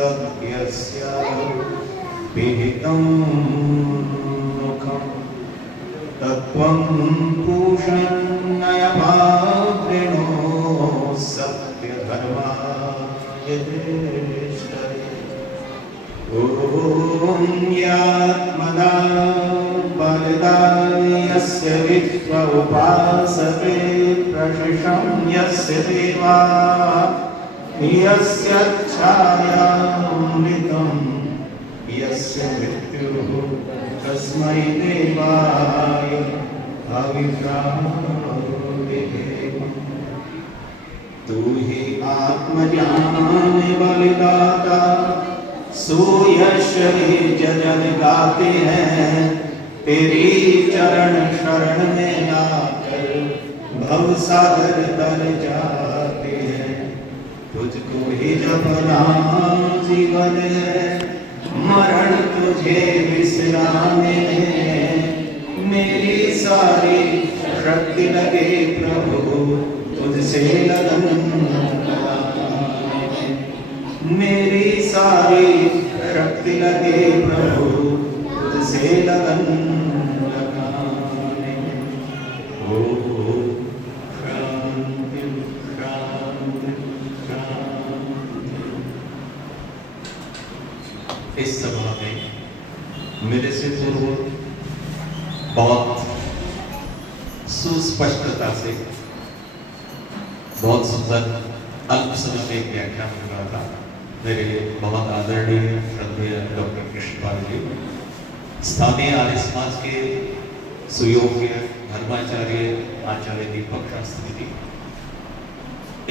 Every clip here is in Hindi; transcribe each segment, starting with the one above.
सत्यस्य विहितं मुखं तत्त्वं पूषन्नयमावृणो सत्यधर्माय तिष्ठति। ॐ यात्मना बलिदा यस्य विश्व उपासते प्रशिशं यस्य देवा यस्य छायामृतं यस्य मृत्युः तस्मै देवाय अविक्रामोऽभिधेम। तू ही आत्मज्ञान बलिदाता सूयश जन गाते हैं तेरी चरण शरण में आकर भवसागर तर जाते हैं। तुझको ही जपना जीवन है मरण तुझे विश्रामे मेरी सारी शक्ति लगे प्रभु तुझसे लगन मेरी सारी शक्ति लगे प्रभु तुझसे लगन लगाने। ओ शांति शांति शांति। इस सभा में मेरे से पूर्व बहुत सुस्पष्टता से बहुत सुंदर अल्प समय में व्याख्यान हो रहा था मेरे बहुत आदरणीय श्रद्धेय डॉक्टर कृष्णपाल जी, स्थानीय आर्य समाज के सुयोग्य धर्माचार्य आचार्य दीपक शास्त्री जी,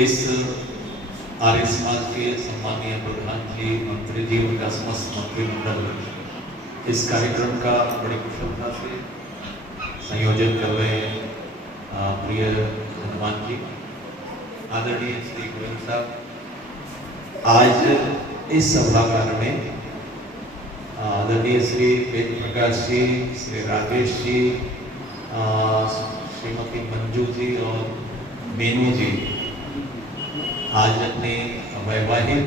इस आर्य समाज के सम्मानीय प्रधान जी, मंत्री जी, उनका समस्त मंत्रिमंडल इस कार्यक्रम का बड़ी कुशलता से संयोजन कर रहे प्रिय हनुमान जी, आदरणीय श्री गोविंद साहब, आज इस सभागार में आदरणीय श्री वेद प्रकाश जी, श्री राजेश जी, श्रीमती मंजू जी और मेनू जी आज अपने वैवाहिक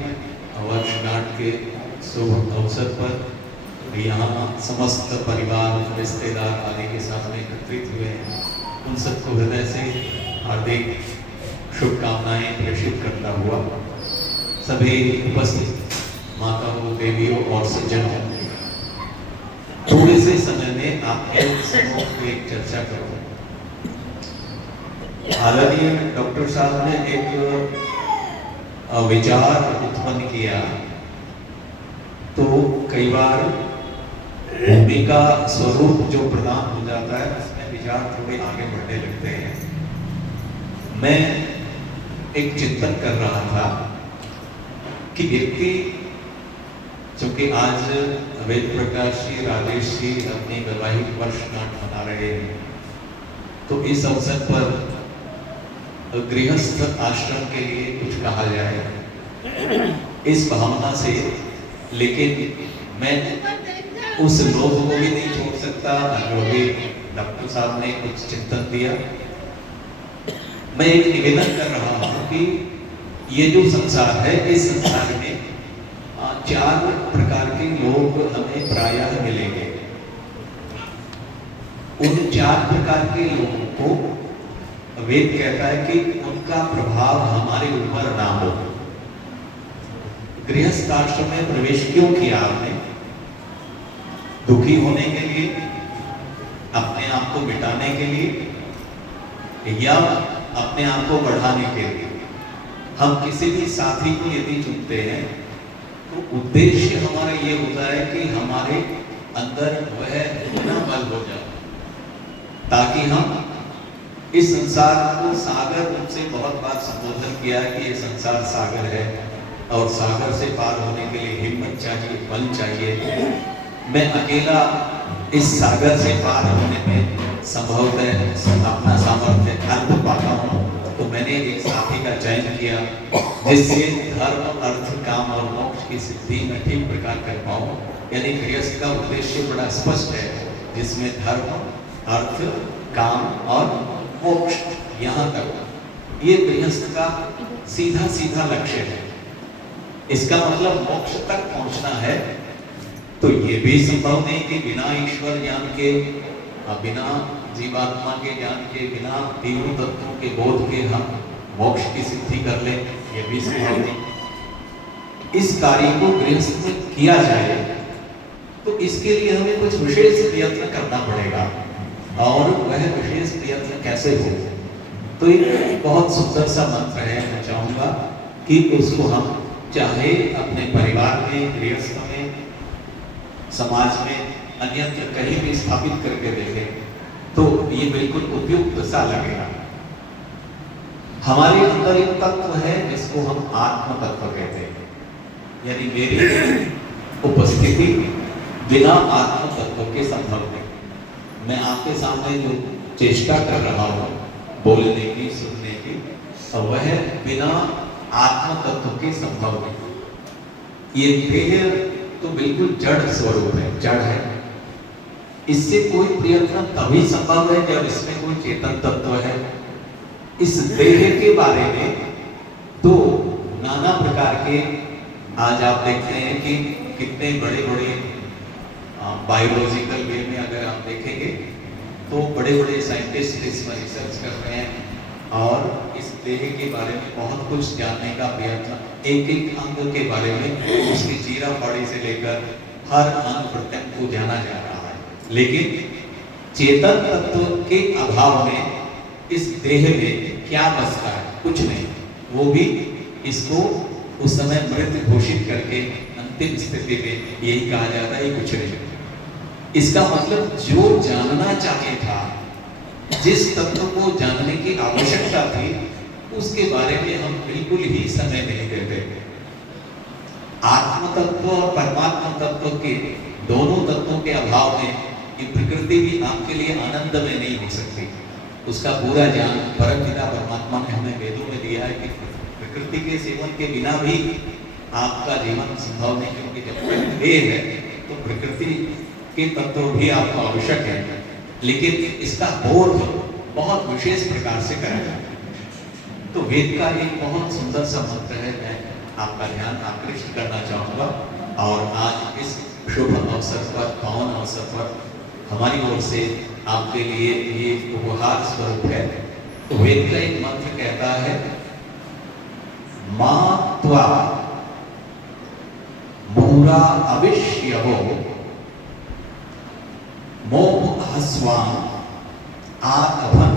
वर्षगांठ के शुभ अवसर पर यहाँ समस्त परिवार रिश्तेदार आदि के सामने एकत्रित हुए हैं। उन सबको हृदय से हार्दिक शुभकामनाएं प्रेषित करता हुआ सभी उपस्थित माताओं, देवियों और सज्जनों, थोड़े से समय में आपके समूह में एक चर्चा करूं। आदरणीय डॉक्टर साहब ने एक विचार उत्पन्न किया, तो कई बार भूमि का स्वरूप जो प्रदान हो जाता है उसमें विचार थोड़े आगे बढ़ने लगते हैं। मैं एक चिंतन कर रहा था कि व्यक्ति, चूंकि आज वेद प्रकाश जी, राजेश जी अपनी वैवाहिक वर्षगांठ मना रहे हैं, तो इस अवसर पर गृहस्थ आश्रम के लिए कुछ कहा जाए इस भावना से, लेकिन मैं उस लोभ को भी नहीं छोड़ सकता जो भी डॉक्टर साहब ने कुछ चिंतन दिया। मैं एक निवेदन कर रहा हूं कि ये जो संसार है, इस संसार में 4 प्रकार के लोग हमें प्रायः मिलेंगे। उन 4 प्रकार के लोगों को वेद कहता है कि उनका प्रभाव हमारे ऊपर ना हो। गृहस्थ आश्रम में प्रवेश क्यों किया आपने? दुखी होने के लिए, अपने आप को मिटाने के लिए, या अपने आप को बढ़ाने के लिए? हम किसी भी साथी को यदि चुनते हैं तो उद्देश्य हमारा ये होता है कि हमारे अंदर वह गुना बल हो जाए, ताकि हम इस संसार को सागर, उनसे बहुत बार संबोधन किया कि ये संसार सागर है और सागर से पार होने के लिए हिम्मत चाहिए, बल चाहिए। मैं अकेला इस सागर से पार होने में संभवतः अपना सामर्थ्य अल्प पाता हूँ, तो मैंने एक साथी का चयन किया जिससे धर्म, अर्थ, काम और मोक्ष की सिद्धि मैं ठीक प्रकार कर पाऊँ। यानी गृहस्थ का उद्देश्य बड़ा स्पष्ट है, जिसमें धर्म, अर्थ, काम और मोक्ष, यहाँ तक ये गृहस्थ का सीधा सीधा लक्ष्य है। इसका मतलब मोक्ष तक पहुंचना है, तो ये भी संभव नहीं कि बिना ईश्वर ज्ञान के, बिना जीवात्मा के ज्ञान के, बिना तीनों तत्वों के बोध के हम मोक्ष की सिद्धि कर ले, ये भी संभव नहीं। इस कार्य को गृहस्थ में किया जाए तो इसके लिए हमें कुछ विशेष प्रयत्न करना पड़ेगा, और वह विशेष प्रयत्न कैसे हो? तो एक बहुत सुंदर सा मंत्र है, मैं चाहूंगा कि उसको हम चाहे अपने परिवार में, गृहस्थ में, समाज में, अन्यत्र कहीं भी स्थापित करके देखें तो ये बिल्कुल उपयुक्त सा लगेगा। हमारे अंदर एक तत्व है जिसको हम आत्म तत्व कहते हैं, यानी मेरी उपस्थिति बिना आत्म तत्व के संभव नहीं। मैं आपके सामने जो चेष्टा कर रहा हूं बोलने की, सुनने की, वह बिना आत्म तत्व के संभव नहीं। ये देह तो बिल्कुल जड़ स्वरूप है, जड़ है। इससे कोई प्रयत्न तभी संभव है जब इसमें कोई चेतन तत्व है। इस देह के बारे में तो नाना प्रकार के आज आप देखते हैं कि कितने बड़े बड़े बायोलॉजिकल वे में अगर आप देखेंगे तो बड़े बड़े साइंटिस्ट इसमें रिसर्च कर रहे हैं और इस देह के बारे में बहुत कुछ जानने का प्रयत्न, एक एक अंग के बारे में, उसकी चीरा फाड़ी से लेकर हर अंग प्रत्यंग को जाना जा रहा है। लेकिन चेतन तत्व के अभाव में इस देह में क्या बचता है? कुछ नहीं। वो भी इसको उस समय मृत घोषित करके अंतिम स्थिति में यही कहा जाता है कुछ नहीं। इसका मतलब जो जानना चाहिए था, जिस तत्व को जानने की आवश्यकता थी, उसके बारे में हम बिल्कुल ही समय नहीं देते। आत्म तत्व और परमात्मा तत्व के दोनों तत्वों के अभाव में ये प्रकृति भी आपके लिए आनंद में नहीं हो सकती। उसका पूरा ज्ञान परमपिता परमात्मा ने हमें वेदों में दिया है कि प्रकृति के सेवन के बिना भी आपका जीवन संभव नहीं, क्योंकि जब तक देह है तो प्रकृति के तत्व भी आपको आवश्यक है, लेकिन इसका बोध बहुत विशेष प्रकार से करा जाता है। तो वेद का एक बहुत सुंदर सा मंत्र है, मैं आपका ध्यान आकृष्ट करना चाहूंगा। और आज इस शुभ अवसर पर, पावन अवसर पर हमारी ओर से आपके लिए ये उपहार स्वरूप है। तो वेद का एक मंत्र कहता है, मां त्वा मूरा अविष्यवो मोह हस्वां आतभन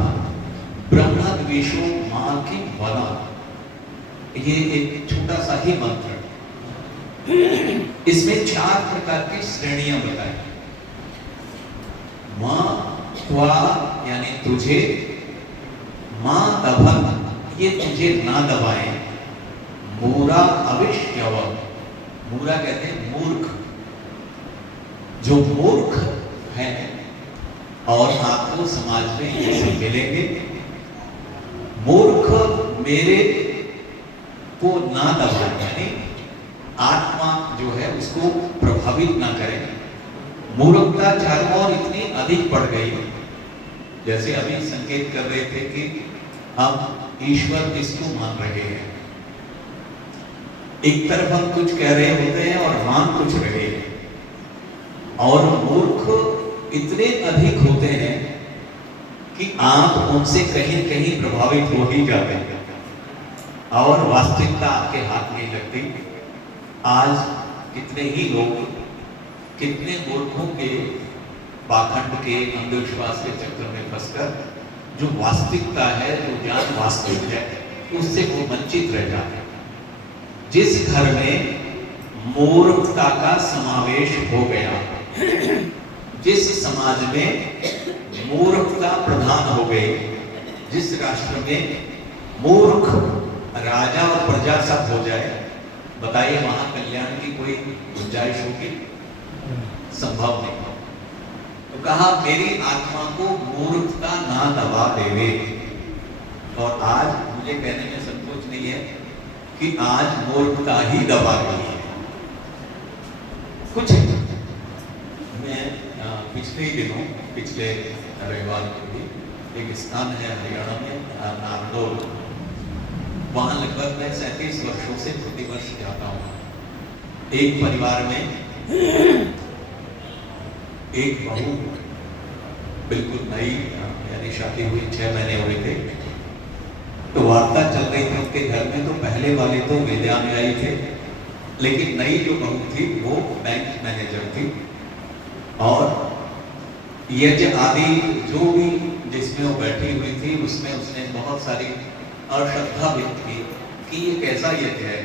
ब्रह्मद्वेषो मां की वना। ये एक छोटा सा ही मंत्र, इसमें 4 प्रकार की श्रेणियां बताई। मां त्वा यानी तुझे, मां दभन ये तुझे ना दबाए, मूरा अविष्यव, मूरा कहते हैं मूर्ख, जो मूर्ख है और आपको समाज में ये सब मिलेंगे। मूर्ख मेरे को ना दबाए, यानी आत्मा जो है उसको प्रभावित ना करे। मूर्खता चारों ओर इतनी अधिक बढ़ गई, जैसे अभी संकेत कर रहे थे कि हम ईश्वर किसको मान रहे हैं। एक तरफ हम कुछ कह रहे होते हैं और मान कुछ रहे हैं, और मूर्ख इतने अधिक होते हैं कि आप उनसे कहीं कहीं प्रभावित हो ही जाते हैं और वास्तविकता आपके हाथ नहीं लगती। आज कितने ही लोग कितने मूर्खों के पाखंड के, अंधविश्वास के चक्कर में फंसकर जो वास्तविकता है, जो ज्ञान वास्तविक है, उससे वो वंचित रह जाते हैं। जिस घर में मूर्खता का समावेश हो गया, जिस समाज में मूर्खता प्रधान हो गई, जिस राष्ट्र में मूर्ख राजा और प्रजा सब हो जाए, बताइए वहां कल्याण की कोई गुंजाइश होगी? संभव नहीं। तो कहा मेरी आत्मा को मूर्खता ना दबा देवे। और आज मुझे कहने में संकोच नहीं है कि आज मूर्खता ही दबा रही है। कुछ मैं पिछले ही दिनों, पिछले रविवार को भी एक स्थान है हरियाणा में, नारनौल, वहां लगभग मैं 37 वर्षों से प्रतिवर्ष जाता हूँ। एक परिवार में एक बहू बिल्कुल नई, यानी शादी हुई 6 महीने हुए थे, तो वार्ता चल रही थी उनके घर में। तो पहले वाले तो विद्यानुयायी थे, लेकिन नई जो बहू थी वो बैंक मैनेजर थी। और यज्ञ आदि जो भी जिसमें वो बैठी हुई थी उसमें उसने बहुत सारी अश्रद्धा व्यक्त की कि ये कैसा यज्ञ है,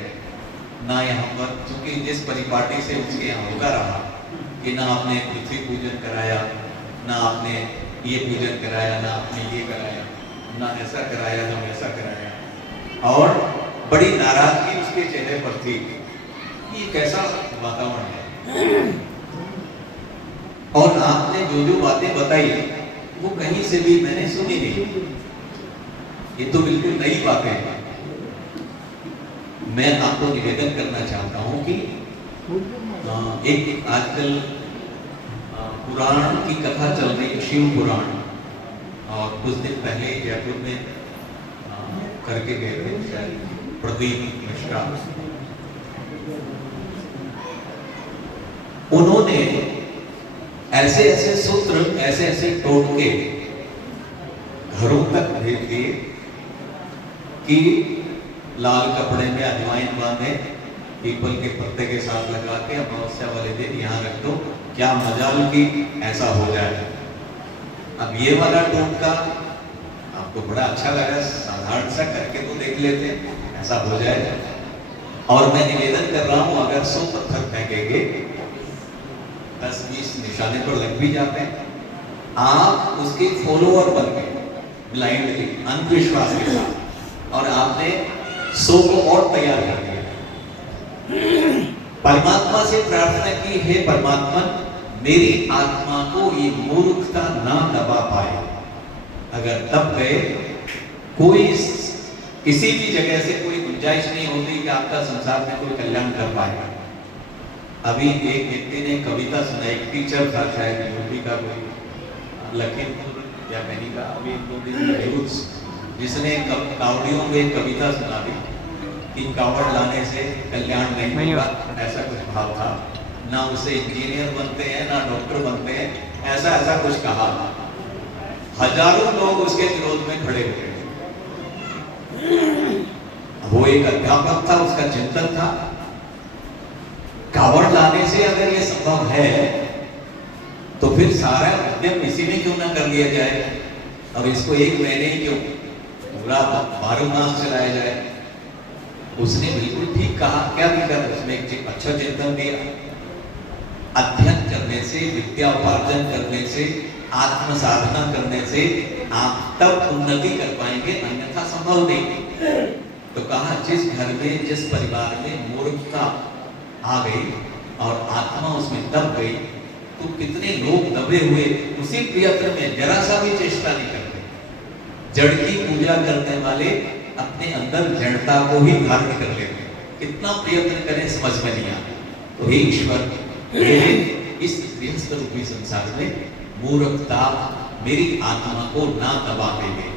ना यहाँ पर, क्योंकि जिस परिपाटी से उसके यहाँ होगा रहा कि ना आपने पृथ्वी पूजन कराया, ना आपने ये पूजन कराया, ना आपने ये कराया, ना ऐसा कराया, ना वैसा कराया। और बड़ी नाराजगी उसके चेहरे पर थी। ये कैसा वातावरण है। और आपने जो जो बातें बताई वो कहीं से भी मैंने सुनी नहीं। ये तो बिल्कुल नई बातें हैं। मैं आपको निवेदन करना चाहता हूं कि एक आजकल पुराण की कथा चल रही, शिव पुराण, और कुछ दिन पहले जयपुर में करके गए थे प्रदीप मिश्रा। उन्होंने ऐसे ऐसे सूत्र, ऐसे ऐसे टोटके घरों तक भेज दिए कि लाल कपड़े में अजवाइन बांधे, पीपल के पत्ते के साथ लगा के अमावस्या वाले दिन यहाँ रख दो, क्या मजाल की ऐसा हो जाए। अब ये वाला टोटका आपको बड़ा अच्छा लगा, साधारण सा करके तो देख लेते हैं, ऐसा हो जाए। और मैं निवेदन कर रहा हूं, अगर 100 पत्थर फेंकेंगे 10-20 निशाने तो लग भी जाते हैं। आप उसके फॉलोअर बन गए ब्लाइंडली, अंधविश्वास के साथ, और आपने 100 को और तैयार कर दिया। परमात्मा से प्रार्थना की, हे परमात्मा मेरी आत्मा को ये मूर्खता ना दबा पाए। अगर दब गए, कोई किसी भी जगह से कोई गुंजाइश नहीं होती कि आपका संसार में कोई कल्याण कर पाएगा। अभी एक व्यक्ति ने कविता सुनाई, एक टीचर था शायद यूपी का, कोई लखीमपुर या कहीं का, अभी 2 दिन पहले, जिसने कावड़ियों में एक कविता सुना दी कि कावड़ लाने से कल्याण नहीं होगा, ऐसा कुछ भाव था। ना उसे इंजीनियर बनते हैं, ना डॉक्टर बनते हैं, ऐसा ऐसा कुछ कहा। हजारों लोग उसके विरोध में खड़े हुए। वो एक अध्यापक था, उसका चिंतन था, कावड़ लाने से अगर ये संभव है तो फिर सारा उद्यम इसी में क्यों ना कर लिया जाए। अब इसको 1 महीने ही क्यों, पूरा 12 मास चलाया जाए। उसने बिल्कुल ठीक कहा, क्या दिक्कत, उसमें एक अच्छा चिंतन दिया। अध्ययन करने से, विद्या उपार्जन करने से, आत्म साधना करने से आप तब उन्नति कर पाएंगे, अन्यथा संभव नहीं। तो कहा, जिस घर में, जिस परिवार में मूर्खता आ गई और आत्मा उसमें दब गई, तो कितने लोग दबे हुए उसी प्रयत्न में जरा सा भी चेष्टा नहीं करते। जड़ की पूजा करने वाले अपने अंदर जड़ता को ही धारण कर लेते, कितना प्रयत्न करें समझ में नहीं आता। तो हे ईश्वर, इस गृहस्थ रूपी संसार में मूर्खता मेरी आत्मा को ना दबा देंगे।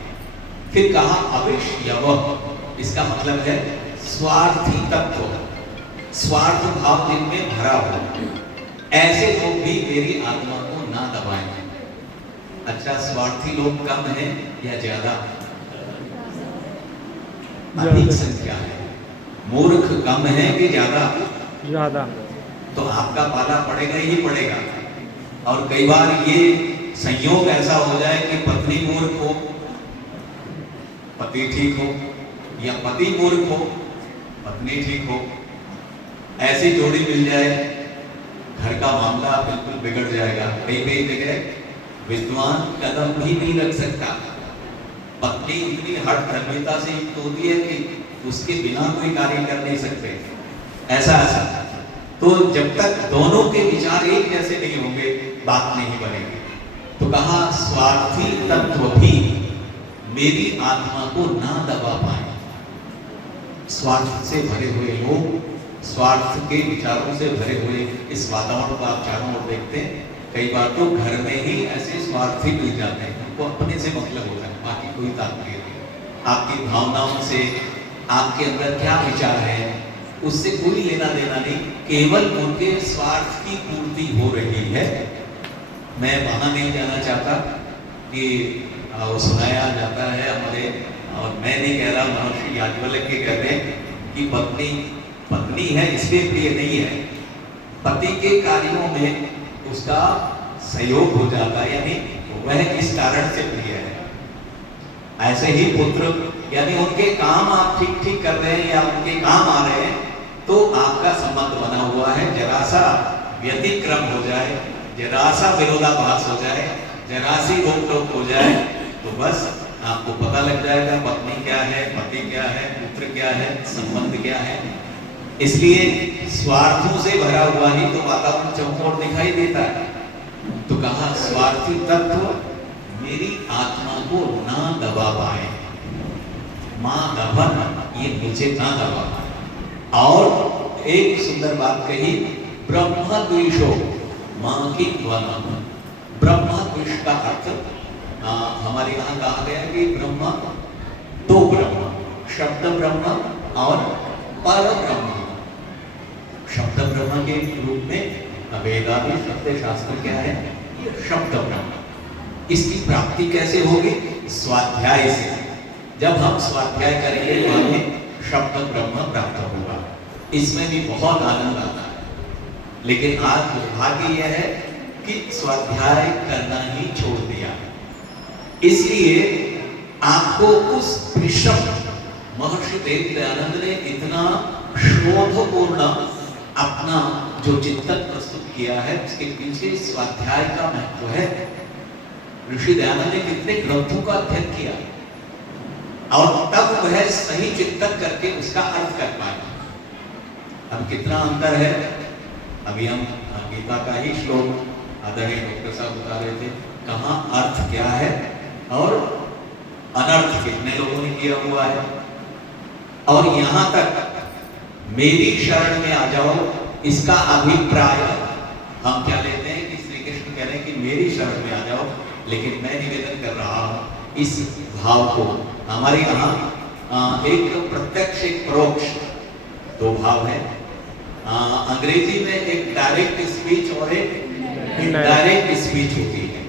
फिर कहा अविष्यव, इसका मतलब है स्वार्थी तत्व, स्वार्थ भाव जिनमें भरा हो, ऐसे लोग भी मेरी आत्मा को ना दबाएं। अच्छा, स्वार्थी लोग कम है या ज्यादा? अधिक संख्या है। मूर्ख कम है कि ज्यादा? ज्यादा। तो आपका पाला पड़ेगा ही पड़ेगा। और कई बार ये संयोग ऐसा हो जाए कि पत्नी मूर्ख हो, पति ठीक हो, या पति मूर्ख हो, पत्नी ठीक हो, ऐसी जोड़ी मिल जाए, घर का मामला बिल्कुल बिगड़ जाएगा। कई जगह विद्वान कदम भी नहीं रख सकता, पत्नी इतनी हठ धर्मिता से युक्त होती है कि उसके बिना कोई कार्य कर नहीं सकते, ऐसा। तो जब तक दोनों के विचार एक जैसे नहीं होंगे, बात नहीं बनेगी। तो कहा स्वार्थी तत्व भी मेरी आत्मा को ना दबा पाए। स्वार्थ से भरे हुए लोग, स्वार्थ के विचारों से भरे हुए इस वातावरण को आप चारों ओर देखते हैं। कई बार तो घर में ही ऐसे स्वार्थी मिल जाते हैं, उनको अपने से मतलब होता है, बाकी कोई तात्पर्य नहीं। आपकी भावनाओं से, आपके अंदर क्या विचार है, उससे कोई लेना देना नहीं। केवल उनके स्वार्थ की पूर्ति हो रही है। मैं वहां नहीं जाना चाहता कि वो सुनाया जाता है हमारे, और मैं नहीं कह रहा, महर्षि याज्ञवल्क्य कहते हैं कि पत्नी पत्नी है इसलिए प्रिय नहीं है, पति के कार्यों में उसका सहयोग हो जाता है, यानी वह इस कारण से प्रिय है। ऐसे ही पुत्र, यानी उनके काम आप ठीक ठीक कर रहे हैं या उनके काम आ रहे हैं तो आपका संबंध बना हुआ है। जरा सा व्यतिक्रम हो जाए, जरा सा विरोधाभास हो जाए, जरा सी रोक टोक हो जाए तो बस आपको पता लग जाएगा पत्नी क्या है, पति क्या है, पुत्र क्या है, संबंध क्या है। इसलिए स्वार्थों से भरा हुआ ही तो वातावरण चौकोर दिखाई देता है। तो कहा स्वार्थी तत्व मेरी आत्मा को ना दबा पाए, मां दबन ये नीचे ना दबा पाए। और एक सुंदर बात कही, ब्रह्म द्वेषो मां की वन। ब्रह्म द्वेष का अर्थ हमारे यहाँ कहा गया कि ब्रह्म दो ब्रह्म, शब्द ब्रह्म और पर ब्रह्म। शब्द ब्रह्म के रूप में वेदादि शब्द शास्त्र क्या है, ये शब्द ब्रह्म। इसकी प्राप्ति कैसे होगी? स्वाध्याय से। जब हम स्वाध्याय करेंगे तो हमें शब्द ब्रह्म प्राप्त होगा। इसमें भी बहुत आनंद आता है। लेकिन आज दुर्भाग्य यह है कि स्वाध्याय करना ही छोड़ दिया। इसलिए आपको उस विषम महर्षि दयानंद ने इतना शोधपूर्ण अपना जो चिंतन प्रस्तुत किया है, उसके पीछे स्वाध्याय का महत्व है। ऋषि दयानंद ने कितने ग्रंथों का अध्ययन किया और तब वह सही चिंतन करके उसका अर्थ कर पाए। अब कितना अंतर है। अभी हम गीता का ही श्लोक आदरणीय डॉक्टर साहब बता रहे थे, कहाँ अर्थ क्या है और अनर्थ कितने लोगों ने किया हुआ है। और यहां तक मेरी शरण में आ जाओ, इसका अभिप्राय हम क्या लेते हैं कि श्री कृष्ण कह रहे हैं कि मेरी शरण में आ जाओ, लेकिन मैं निवेदन कर रहा हूं इस भाव को। हमारे यहाँ एक प्रत्यक्ष एक परोक्ष दो भाव है। अंग्रेजी में एक डायरेक्ट स्पीच और एक इनडायरेक्ट स्पीच होती है।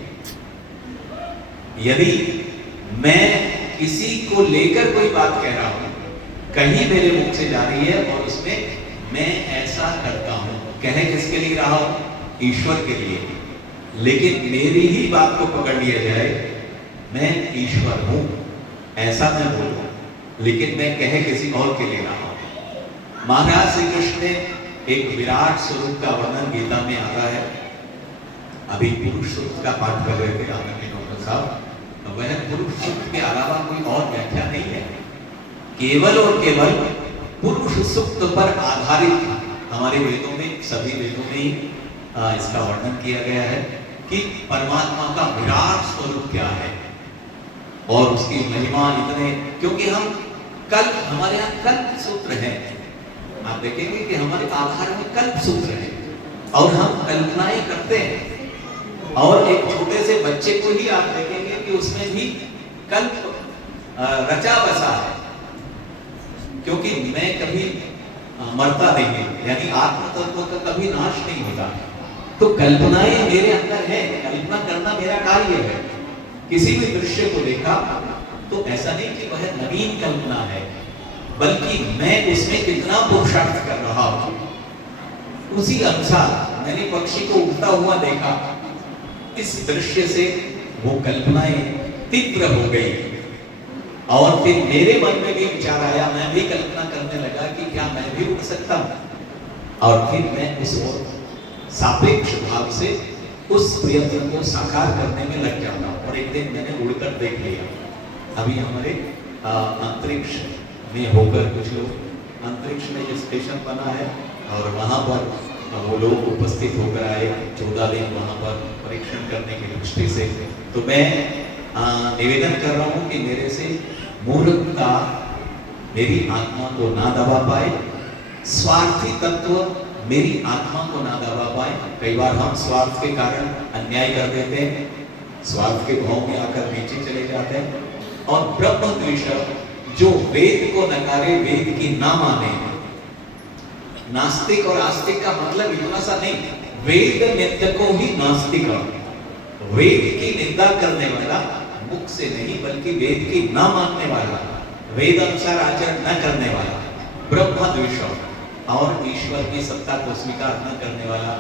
यदि मैं किसी को लेकर कोई बात कह रहा हूं, कहीं मेरे मुख से जा रही है और उसमें मैं ऐसा करता हूं, कह किसके लिए रहा हूं? ईश्वर के लिए। लेकिन मेरी ही बात को पकड़ लिया जाए, मैं ईश्वर हूं ऐसा मैं बोलूं, लेकिन मैं कह किसी और के लिए रहा हूं। महाराज श्री कृष्ण ने एक विराट स्वरूप का वर्णन गीता में आता है। अभी पुरुष सूक्त का पाठ कर रहे थे आदरणीय डॉक्टर साहब, तो वह पुरुष सूक्त के अलावा कोई और व्याख्या नहीं है, केवल और केवल पुरुष सूक्त पर आधारित हमारे वेदों में, सभी वेदों में ही इसका वर्णन किया गया है कि परमात्मा का विराट स्वरूप क्या है और उसकी महिमा इतने, क्योंकि हम कल हमारे यहाँ कल्प सूत्र है, आप देखेंगे कि हमारे आधार में कल्प सूत्र है और हम कल्पनाएं करते हैं। और एक छोटे से बच्चे को ही आप देखेंगे कि उसमें भी कल्प रचा बसा है, क्योंकि मैं कभी मरता नहीं, यानी आत्म तत्व का कभी नाश नहीं होता। तो कल्पनाएं मेरे अंदर है, कल्पना करना मेरा कार्य है। किसी भी दृश्य को देखा तो ऐसा नहीं कि वह नवीन कल्पना है, बल्कि मैं उसमें कितना पुरुषार्थ कर रहा हूं। उसी अनुसार मैंने पक्षी को उड़ता हुआ देखा, इस दृश्य से वो कल्पनाएं तीव्र हो गई और फिर मेरे मन में भी विचार आया, मैं भी कल्पना करने लगा कि क्या मैं भी उड़ सकता हूं। और फिर मैं उस सापेक्ष भाव से उस प्रयत्न को साकार करने में लग जाता हूं। और एक दिन मैंने उड़कर देख लिया। अभी हमारे अंतरिक्ष में होकर कुछ लोग अंतरिक्ष में जो स्टेशन बना है और वहां पर वो लोग उपस्थित होकर आए 14 दिन वहां पर परीक्षण करने की दृष्टि से। तो मैं निवेदन कर रहा हूं कि मेरे से मूर्खता मेरी आत्मा को ना दबा पाए, स्वार्थी तत्व मेरी आत्मा को ना दबा पाए। कई बार हम स्वार्थ के कारण अन्याय कर देते हैं, स्वार्थ के भाव में आकर नीचे चले जाते हैं। और ब्रह्म द्वेष जो वेद को नकारे, वेद की ना माने, नास्तिक और आस्तिक का मतलब इतना सा नहीं, वेद निंदक को ही नास्तिक कहते हैं। वेद की निंदा करने वाला मुख से नहीं बल्कि वेद की न मानने वाला, वेद अनुसार आचरण न करने वाला, ब्रह्म द्वेष और ईश्वर की सत्ता को स्वीकार न करने वाला,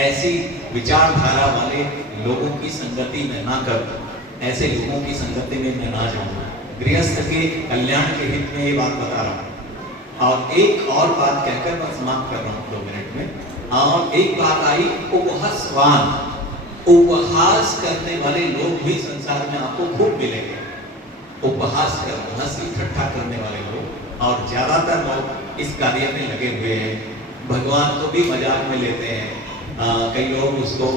ऐसी विचारधारा वाले लोगों की संगति में ना कर, ऐसे लोगों की संगति में मैं ना जाऊं। गृहस्थ के कल्याण के हित में ये बात बता रहा हूं। और एक और बात कहकर मैं समाप्त कर रहा हूं 2 मिनट में। और एक बात आई, उपहासवान, उपहास करने वाले लोग भी संसार में आपको खूब मिलेंगे। उपहास कर, हंसी ठट्ठा करने वाले लोग, और ज्यादातर लोग इस कार्य में लगे हुए हैं। भगवान को भी मजाक में लेते हैं, कई लोग उसको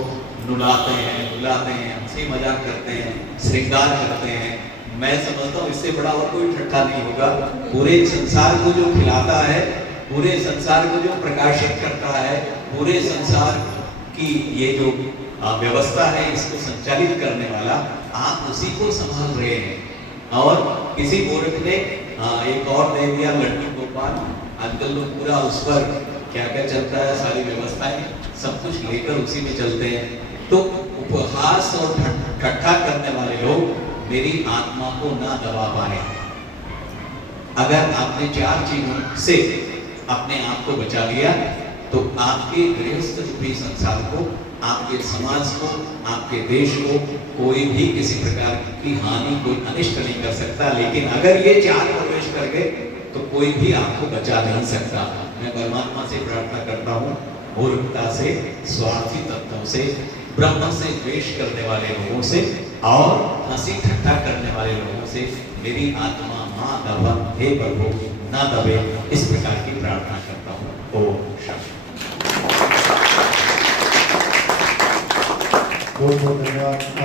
नुलाते हैं, बुलाते हैं, हंसी मजाक करते हैं, श्रृंगार करते हैं। मैं समझता हूँ इससे बड़ा और कोई ठट्ठा नहीं होगा। पूरे संसार को जो खिलाता है, पूरे संसार को जो प्रकाशित करता है, पूरे संसार की ये जो व्यवस्था है इसको संचालित करने वाला, आप उसी को संभाल रहे हैं। और किसी मूर्ख ने एक और दे दिया, लड्डू गोपाल। आजकल लोग पूरा उस पर क्या क्या चलता है, सारी व्यवस्थाएं सब कुछ लेकर उसी में चलते हैं। तो उपहास और ठट्ठा करने वाले लोग मेरी आत्मा को ना दबा पाए। अगर आपने 4 चीजों से अपने आप को बचा लिया तो आपके गृहस्थ रूपी संसार को, आपके समाज को, आपके देश को कोई भी किसी प्रकार की हानि, कोई अनिष्ट नहीं कर सकता। लेकिन अगर ये 4 प्रवेश कर गए तो कोई भी आपको बचा नहीं सकता। मैं परमात्मा से प्रार्थना करता हूँ, मूर्खता से, स्वार्थी तत्वों से, ब्रह्म से द्वेष करने वाले लोगों से और हंसी ठट्ठा करने वाले लोगों से मेरी आत्मा ना दबा, हे प्रभु ना दबे, इस प्रकार की प्रार्थना करता हूँ। ओम शांति। बहुत बहुत धन्यवाद।